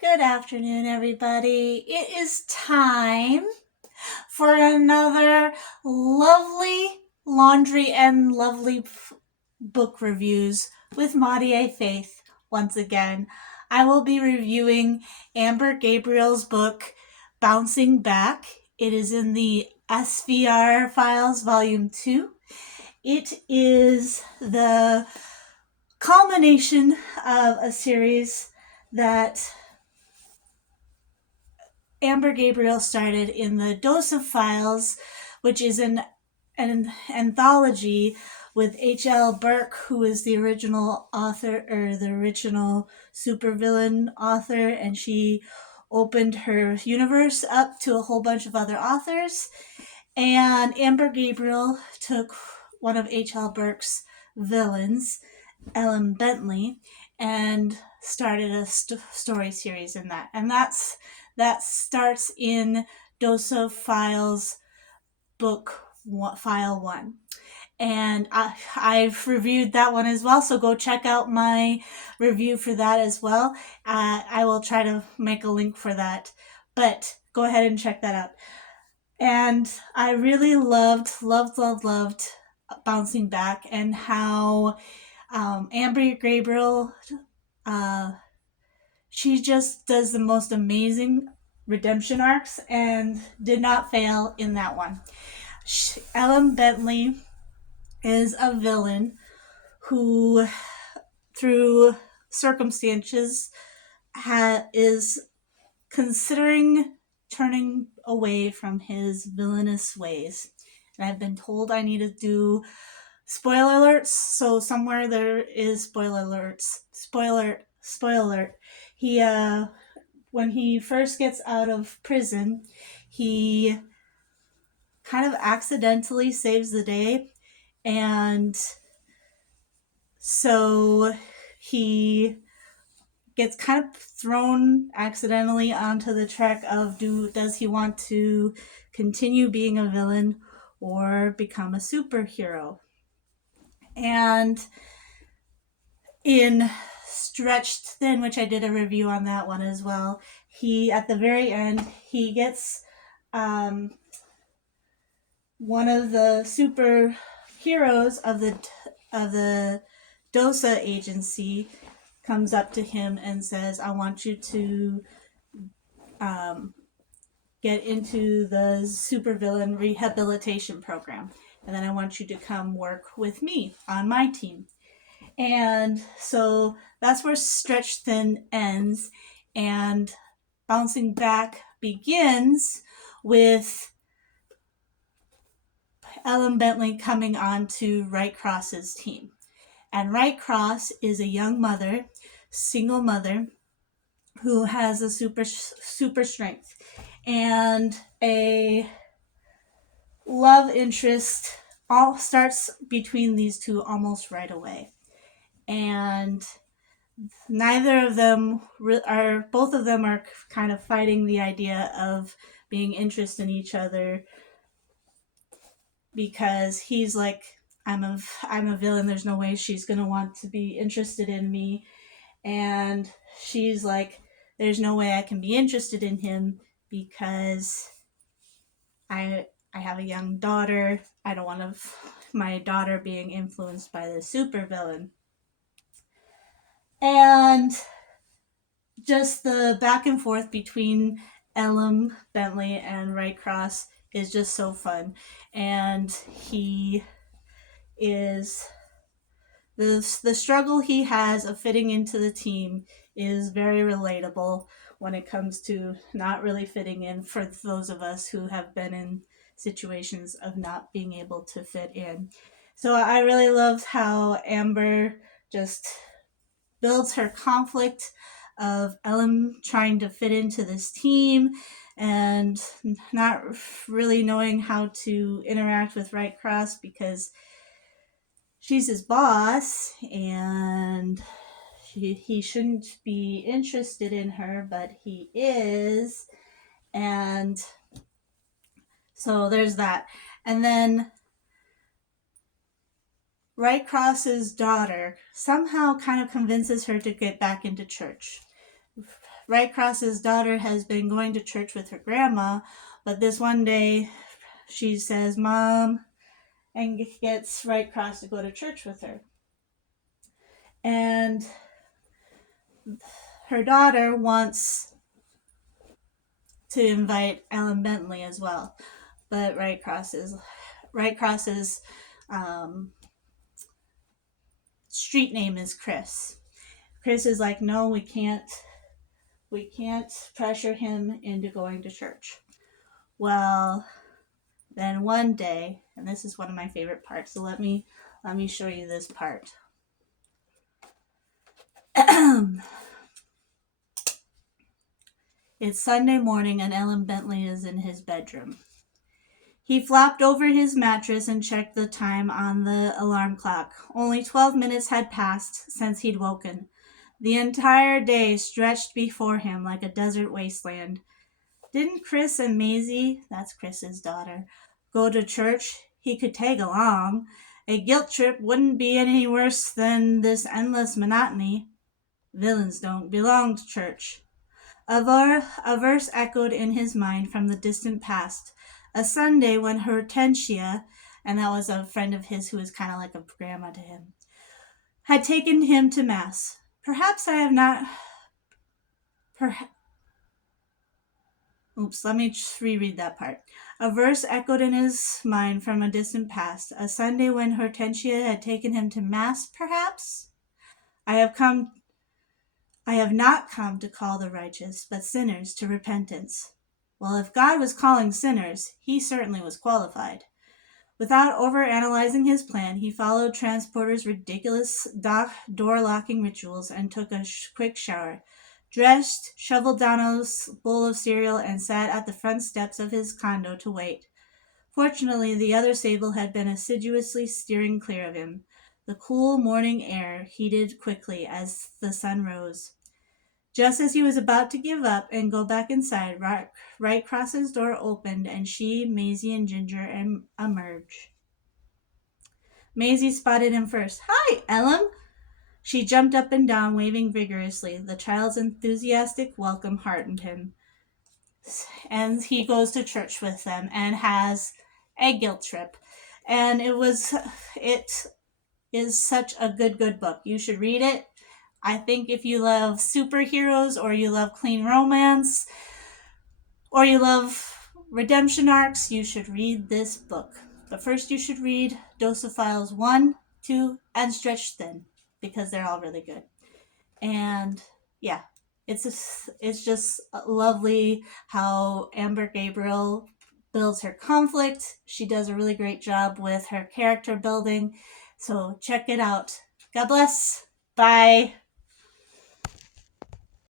Good afternoon, everybody. It is time for another lovely laundry and lovely book reviews with Mawdiay Faith. Once again, I will be reviewing Amber Gabriel's book, Bouncing Back. It is in the SVR Files Volume 2. It is the culmination of a series that Amber Gabriel started in the Dose of Files, which is an anthology with H.L. Burke, who is the original author or the original supervillain author, and she opened her universe up to a whole bunch of other authors. And Amber Gabriel took one of H.L. Burke's villains, Ellen Bentley, and started a story series in that. And that starts in Dosa Files book file 1. And I've reviewed that one as well, so go check out my review for that as well. I will try to make a link for that, but go ahead and check that out. And I really loved Bouncing Back, and how Amber Gabriel, she just does the most amazing redemption arcs and did not fail in that one. Ellen Bentley is a villain who, through circumstances, is considering turning away from his villainous ways. And I've been told I need to do spoiler alerts, so somewhere there is spoiler alerts. Spoiler alert. He when he first gets out of prison, he kind of accidentally saves the day, and so he gets kind of thrown accidentally onto the track of does he want to continue being a villain or become a superhero. And in Stretched Thin, which I did a review on that one as well, he, at the very end, he gets one of the superheroes of the DOSA agency comes up to him and says, I want you to get into the supervillain rehabilitation program, and then I want you to come work with me on my team. And so that's where Stretched Thin ends, and Bouncing Back begins with Ellen Bentley coming on to Wright Cross's team. And Wright Cross is a young mother, single mother, who has a super strength, and a love interest all starts between these two almost right away. And neither of them both of them are kind of fighting the idea of being interested in each other, because he's like, I'm a villain, there's no way she's going to want to be interested in me. And she's like, there's no way I can be interested in him because I have a young daughter. I don't want my daughter being influenced by the supervillain. And just the back and forth between Ellen Bentley and Wright Cross is just so fun. And he is the struggle he has of fitting into the team is very relatable when it comes to not really fitting in, for those of us who have been in situations of not being able to fit in. So I really loved how Amber just builds her conflict of Ellen trying to fit into this team and not really knowing how to interact with Wright Cross because she's his boss and he shouldn't be interested in her, but he is. And so there's that. And then Wright Cross's daughter somehow kind of convinces her to get back into church. Right Cross's daughter has been going to church with her grandma, but this one day she says, Mom, and gets Right Cross to go to church with her. And her daughter wants to invite Ellen Bentley as well, but Right Cross's street name is Chris. Chris is like, no, we can't pressure him into going to church. Well, then one day, and this is one of my favorite parts, so let me show you this part. It's Sunday morning and Ellen Bentley is in his bedroom. He flopped over his mattress and checked the time on the alarm clock. Only 12 minutes had passed since he'd woken. The entire day stretched before him like a desert wasteland. Didn't Chris and Maisie, that's Chris's daughter, go to church? He could tag along. A guilt trip wouldn't be any worse than this endless monotony. Villains don't belong to church. A verse echoed in his mind from the distant past. A Sunday when Hortensia, and that was a friend of his who was kind of like a grandma to him, had taken him to Mass. Perhaps I have not... let me just reread that part. A verse echoed in his mind from a distant past. A Sunday when Hortensia had taken him to Mass, perhaps? I have not come to call the righteous, but sinners to repentance. Well, if God was calling sinners, he certainly was qualified. Without overanalyzing his plan, he followed Transporter's ridiculous door-locking rituals and took a quick shower. Dressed, shoveled down a bowl of cereal, and sat at the front steps of his condo to wait. Fortunately, the other Sable had been assiduously steering clear of him. The cool morning air heated quickly as the sun rose. Just as he was about to give up and go back inside, Right Cross's door opened and she, Maisie, and Ginger emerged. Maisie spotted him first. Hi, Ellen! She jumped up and down, waving vigorously. The child's enthusiastic welcome heartened him. And he goes to church with them and has a guilt trip. And it is such a good book. You should read it. I think if you love superheroes or you love clean romance or you love redemption arcs, you should read this book. But first you should read Dosophiles 1, 2, and Stretched Thin because they're all really good. And yeah, it's just lovely how Amber Gabriel builds her conflict. She does a really great job with her character building. So check it out. God bless. Bye.